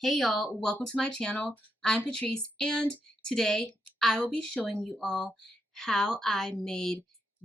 Hey y'all, welcome to my channel. I'm Patrice and today I will be showing you all how I made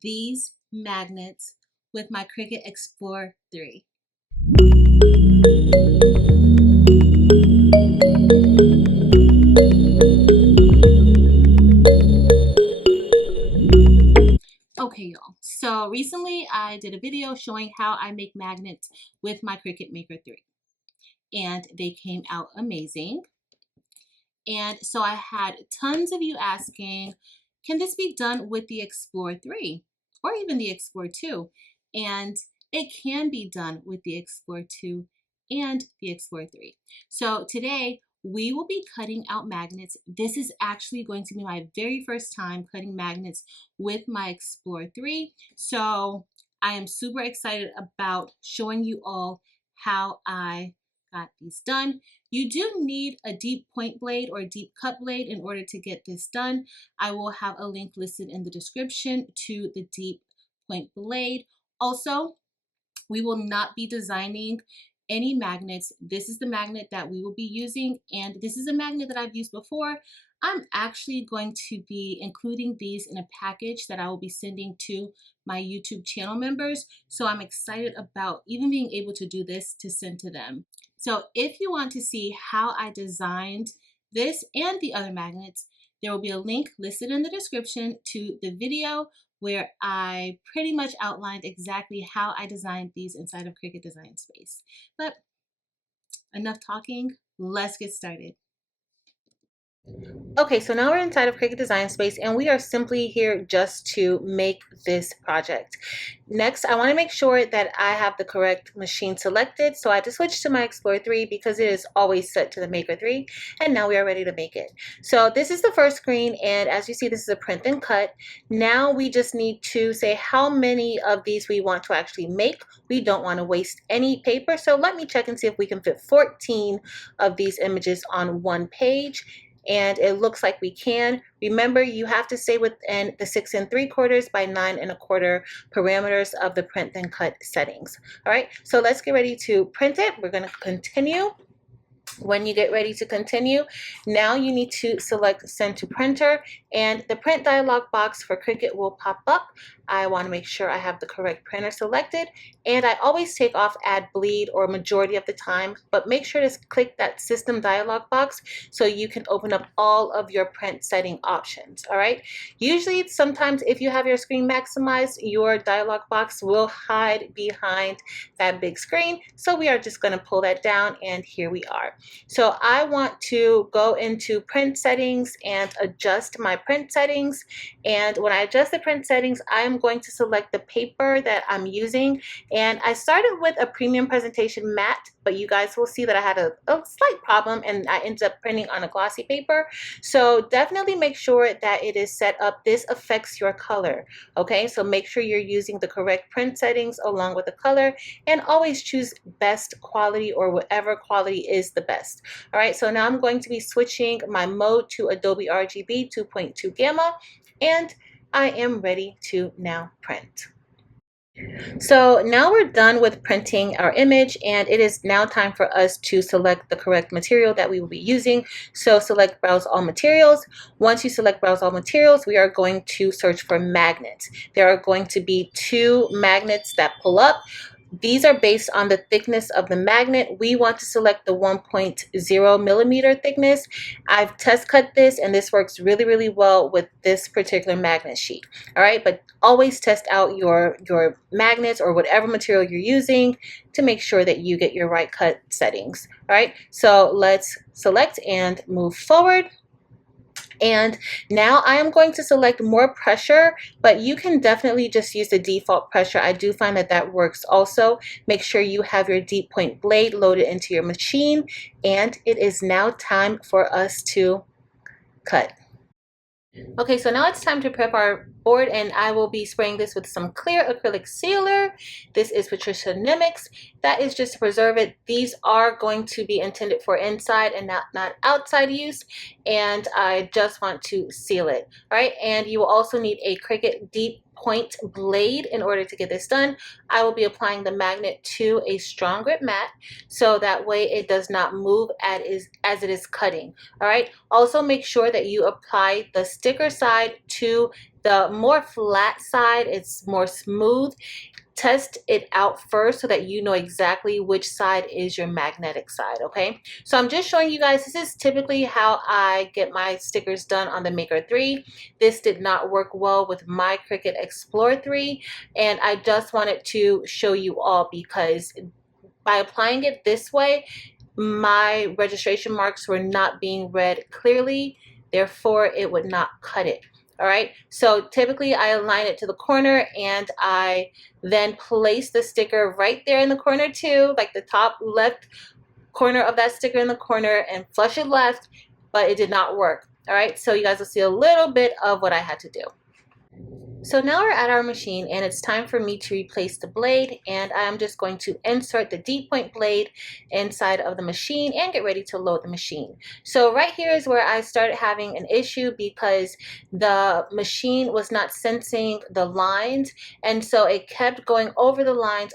these magnets with my Cricut Explore 3. Okay y'all, so recently I did a video showing how I make magnets with my Cricut Maker 3 and they came out amazing. And so I had tons of you asking, can this be done with the Explore 3 or even the Explore 2? And it can be done with the Explore 2 and the Explore 3. So today we will be cutting out magnets. This is actually going to be my very first time cutting magnets with my Explore 3. So I am super excited about showing you all how I got these done. You do need a deep point blade or a deep cut blade in order to get this done. I will have a link listed in the description to the deep point blade. Also, we will not be designing any magnets. This is the magnet that we will be using, and this is a magnet that I've used before. I'm actually going to be including these in a package that I will be sending to my YouTube channel members. So I'm excited about even being able to do this to send to them. So if you want to see how I designed this and the other magnets, there will be a link listed in the description to the video where I pretty much outlined exactly how I designed these inside of Cricut Design Space. But enough talking, let's get started. Okay, so now we're inside of Cricut Design Space and we are simply here just to make this project. Next, I want to make sure that I have the correct machine selected. So I just switched to my Explore 3 because it is always set to the Maker 3. And now we are ready to make it. So this is the first screen, and as you see, this is a print and cut. Now we just need to say how many of these we want to actually make. We don't want to waste any paper. So let me check and see if we can fit 14 of these images on one page. And it looks like we can. Remember, you have to stay within the 6 3/4 by 9 1/4 parameters of the print and cut settings. All right, so let's get ready to print it. We're going to continue. When you get ready to continue, now you need to select send to printer, and the print dialog box for Cricut will pop up. I want to make sure I have the correct printer selected, and I always take off add bleed or majority of the time, but make sure to click that system dialog box so you can open up all of your print setting options. All right, usually sometimes if you have your screen maximized, your dialog box will hide behind that big screen, so we are just going to pull that down, and here we are. So I want to go into print settings and adjust my print settings, and when I adjust the print settings, I'm going to select the paper that I'm using, and I started with a premium presentation matte, but you guys will see that I had a slight problem and I ended up printing on a glossy paper. So definitely make sure that it is set up. This affects your color, okay? So make sure you're using the correct print settings along with the color, and always choose best quality or whatever quality is the best. All right, so now I'm going to be switching my mode to Adobe RGB 2.2 Gamma, and I am ready to now print. So now we're done with printing our image, and it is now time for us to select the correct material that we will be using. So select Browse All Materials. Once you select Browse All Materials, we are going to search for magnets. There are going to be 2 magnets that pull up. These are based on the thickness of the magnet. We want to select the 1.0 millimeter thickness. I've test cut this, and this works really, really well with this particular magnet sheet. All right, but always test out your magnets or whatever material you're using to make sure that you get your right cut settings. All right, so let's select and move forward. And now I am going to select more pressure, but you can definitely just use the default pressure. I do find that that works also. Make sure you have your deep point blade loaded into your machine, and it is now time for us to cut. Okay, so now it's time to prep our board, and I will be spraying this with some clear acrylic sealer. This is Patricia Nemix. That is just to preserve it. These are going to be intended for inside and not outside use, and I just want to seal it. All right, and you will also need a Cricut deep point blade in order to get this done. I will be applying the magnet to a strong grip mat so that way it does not move as it is cutting. All right. Also make sure that you apply the sticker side to the more flat side. It's more smooth. Test it out first so that you know exactly which side is your magnetic side, okay? So I'm just showing you guys, this is typically how I get my stickers done on the Maker 3. This did not work well with my Cricut Explore 3, and I just wanted to show you all because by applying it this way, my registration marks were not being read clearly, therefore it would not cut it. All right, so typically I align it to the corner and I then place the sticker right there in the corner too, like the top left corner of that sticker in the corner, and flush it left, but it did not work. All right, so you guys will see a little bit of what I had to do. So now we're at our machine and it's time for me to replace the blade, and I'm just going to insert the deep point blade inside of the machine and get ready to load the machine. So right here is where I started having an issue because the machine was not sensing the lines, and so it kept going over the lines,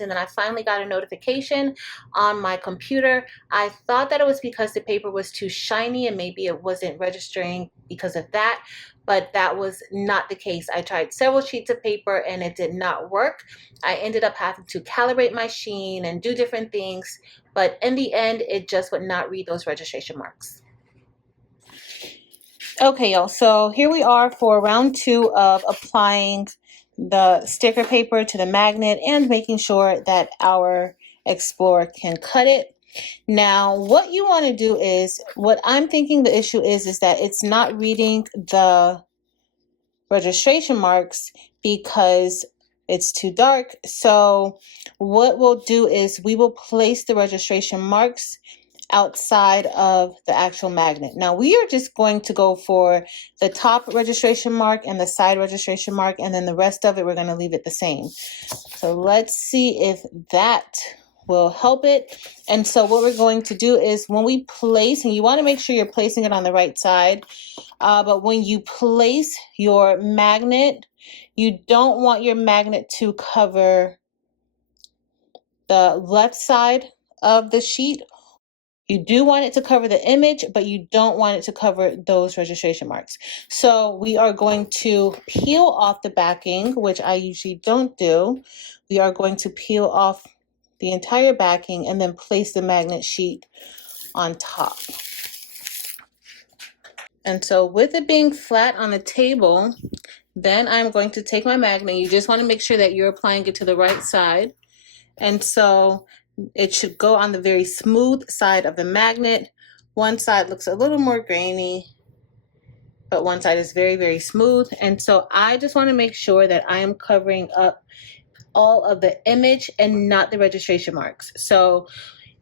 and then I finally got a notification on my computer. I thought that it was because the paper was too shiny and maybe it wasn't registering because of that, but that was not the case. I tried several sheets of paper and it did not work. I ended up having to calibrate my machine and do different things, but in the end, it just would not read those registration marks. Okay, y'all, so here we are for round 2 of applying the sticker paper to the magnet and making sure that our Explorer can cut it. Now, what you want to do is, what I'm thinking the issue is that it's not reading the registration marks because it's too dark. So what we'll do is we will place the registration marks outside of the actual magnet. Now we are just going to go for the top registration mark and the side registration mark, and then the rest of it we're going to leave it the same. So let's see if that will help it. And so what we're going to do is when we place, and you want to make sure you're placing it on the right side, but when you place your magnet, you don't want your magnet to cover the left side of the sheet. You do want it to cover the image, but you don't want it to cover those registration marks. So we are going to peel off the backing, which I usually don't do. We are going to peel off the entire backing and then place the magnet sheet on top. And so with it being flat on the table, then I'm going to take my magnet. You just want to make sure that you're applying it to the right side. And so it should go on the very smooth side of the magnet. One side looks a little more grainy, but one side is very, very smooth. And so I just want to make sure that I am covering up all of the image and not the registration marks. So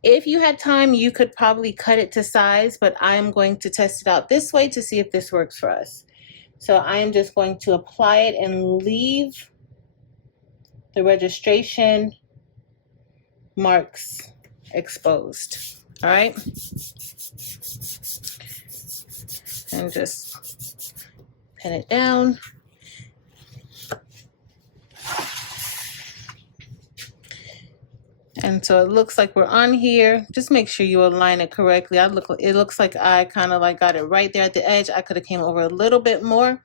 if you had time, you could probably cut it to size, but I am going to test it out this way to see if this works for us. So I am just going to apply it and leave the registration marks exposed. All right. And just pin it down. And so it looks like we're on here. Just make sure you align it correctly. It looks like I kind of like got it right there at the edge. I could have came over a little bit more,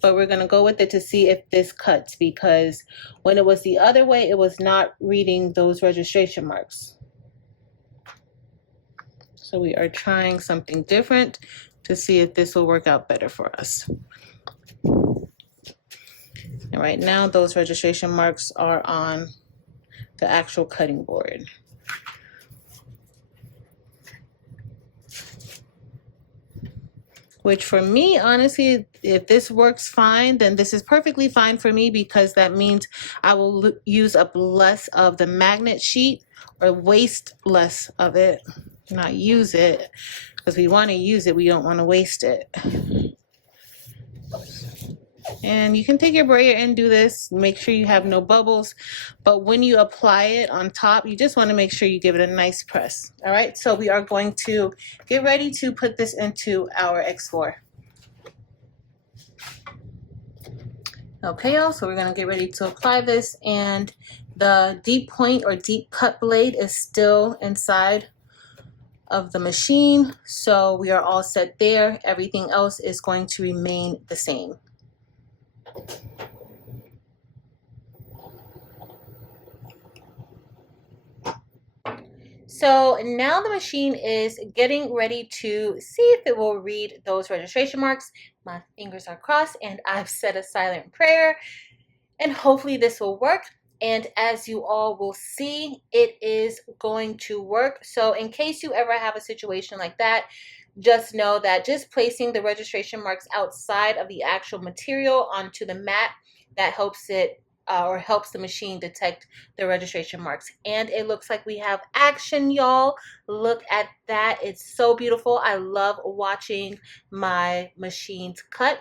but we're gonna go with it to see if this cuts, because when it was the other way, it was not reading those registration marks. So we are trying something different to see if this will work out better for us. And right now, those registration marks are on the actual cutting board. Which for me, honestly, if this works fine, then this is perfectly fine for me, because that means I will use up less of the magnet sheet, or waste less of it. Not use it, because we want to use it, we don't want to waste it. And you can take your brayer and do this. Make sure you have no bubbles. But when you apply it on top, you just want to make sure you give it a nice press. All right, so we are going to get ready to put this into our X4. Okay, y'all, so we're gonna get ready to apply this, and the deep point or deep cut blade is still inside of the machine, so we are all set there. Everything else is going to remain the same. So now the machine is getting ready to see if it will read those registration marks. My fingers are crossed and I've said a silent prayer, and hopefully this will work. And as you all will see, it is going to work. So in case you ever have a situation like that, just know that just placing the registration marks outside of the actual material onto the mat, that helps it or helps the machine detect the registration marks. And it looks like we have action, y'all. Look at that. It's so beautiful. I love watching my machines cut,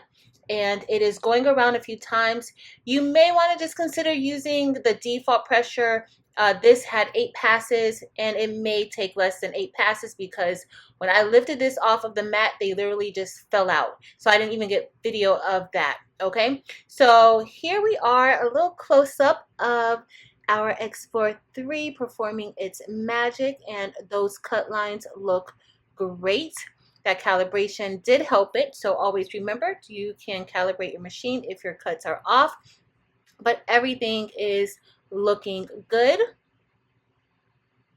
and it is going around a few times. You may want to just consider using the default pressure. This had 8 passes, and it may take less than 8 passes because when I lifted this off of the mat, they literally just fell out. So I didn't even get video of that. Okay, so here we are, a little close-up of our Explore 3 performing its magic, and those cut lines look great. That calibration did help it, so always remember you can calibrate your machine if your cuts are off, but everything is looking good.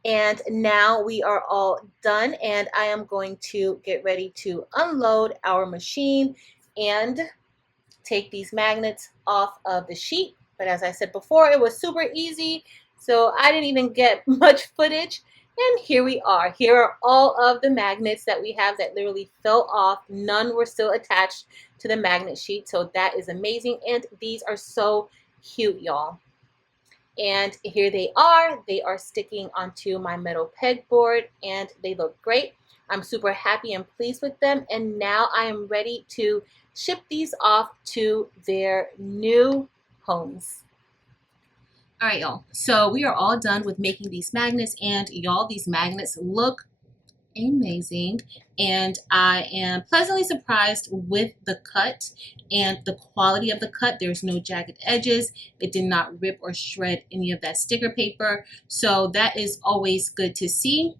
And now we are all done, and I am going to get ready to unload our machine and take these magnets off of the sheet. But as I said before, it was super easy, so I didn't even get much footage. And here we are. Here are all of the magnets that we have that literally fell off. None were still attached to the magnet sheet, so that is amazing. And these are so cute, y'all. And here they are. They are sticking onto my metal pegboard, and they look great. I'm super happy and pleased with them. And now I am ready to ship these off to their new homes. All right, y'all. So we are all done with making these magnets, and y'all, these magnets look amazing, and I am pleasantly surprised with the cut and the quality of the cut. There's no jagged edges. It did not rip or shred any of that sticker paper, so that is always good to see.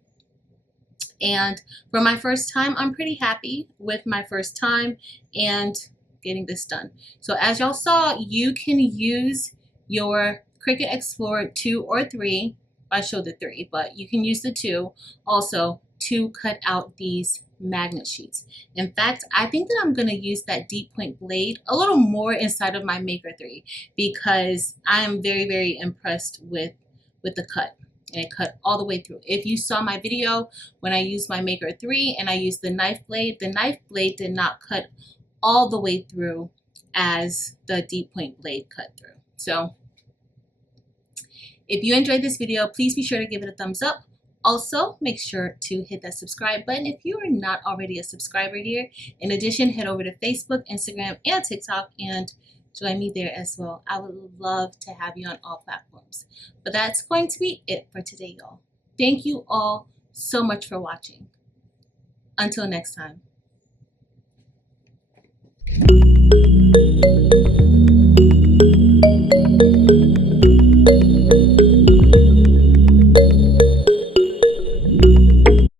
And for my first time, I'm pretty happy with my first time and getting this done. So as y'all saw, you can use your Cricut Explorer 2 or 3. I showed the 3, but you can use the 2 also to cut out these magnet sheets. In fact, I think that I'm going to use that deep point blade a little more inside of my Maker 3 because I am very, very impressed with the cut. And it cut all the way through. If you saw my video when I used my Maker 3 and I used the knife blade did not cut all the way through as the deep point blade cut through. So if you enjoyed this video, please be sure to give it a thumbs up. Also, make sure to hit that subscribe button if you are not already a subscriber here. In addition, head over to Facebook, Instagram, and TikTok and join me there as well. I would love to have you on all platforms. But that's going to be it for today, y'all. Thank you all so much for watching. Until next time.